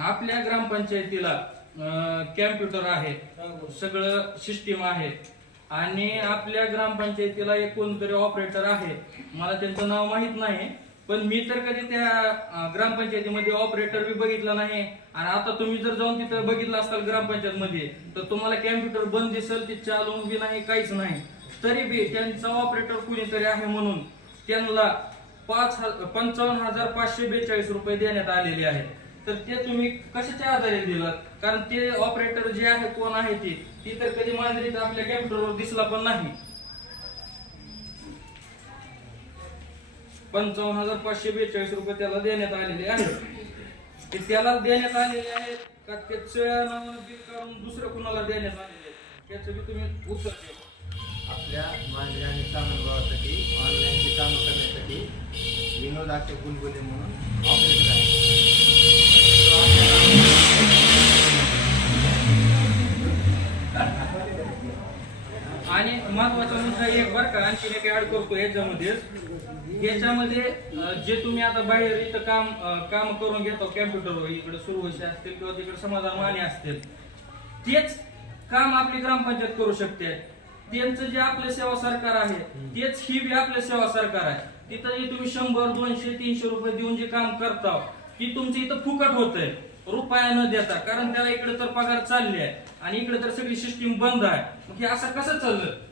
आपल्या ग्रामपंचायतीला कॅम्प्युटर आहे सगळं सिस्टीम आहे. आणि आपल्या ग्रामपंचायतीला एक कोणतरी ऑपरेटर आहे. मला त्यांचं नाव माहीत नाही पण मी तर कधी त्या ग्रामपंचायतीमध्ये ऑपरेटर बी बघितला नाही. आणि आता तुम्ही जर जाऊन तिथं बघितलं असाल ग्रामपंचायत मध्ये तर तुम्हाला कॅम्प्युटर बंद दिसेल ते चालवून बी नाही काहीच नाही. तरी बी त्यांचा ऑपरेटर कुणीतरी आहे म्हणून त्यांना पाच हजार पंचावन्न हजार पाचशे बेचाळीस रुपये देण्यात आलेले आहेत. तर ते तुम्ही कशाच्या आधारे दिलं कारण ते ऑपरेटर जे आहे कोण आहे ते ती तर कधी मांजरीत आपल्या कॅम्प्युटरवर दिसला पण नाही. पंचावन्न हजार पाचशे बेचाळीस रुपये त्याला देण्यात आलेले आहेत. ते त्याला देण्यात आलेले आहेत का त्याच्या नावानं बिल काढून दुसऱ्या कुणाला देण्यात आलेले त्याचं बी तुम्ही उत्तर द्या. आपल्या मांजरी आणि कामन गावासाठी ऑनलाईनची कामं करण्यासाठी विनोद आखे बुलबुले म्हणून ऑपरेटर आहे आणि महत्त्वाचा मुद्दा एक बर का आणखी एक ऍड करतो याच्यामध्ये याच्यामध्ये जे तुम्ही आता बाहेर इथं काम काम करून घेतो कॅम्प्युटरवर इकडे सुरवशी असतील किंवा तिकडे समाधान माने असतील तेच काम आपली ग्रामपंचायत करू शकते. त्यांचं जे आपलं सेवा सरकार आहे तेच ही बी आपलं सेवा सरकार आहे. तिथं जे तुम्ही शंभर दोनशे तीनशे रुपये देऊन जे काम करता ती तुमचं इथं फुकट होतंय. रुपया न देता कारण त्याला इकडे तर पगार चालले आहे. आणि इकडे तर सगळी सिस्टीम बंद आहे. मग हे असं कसं चाललं?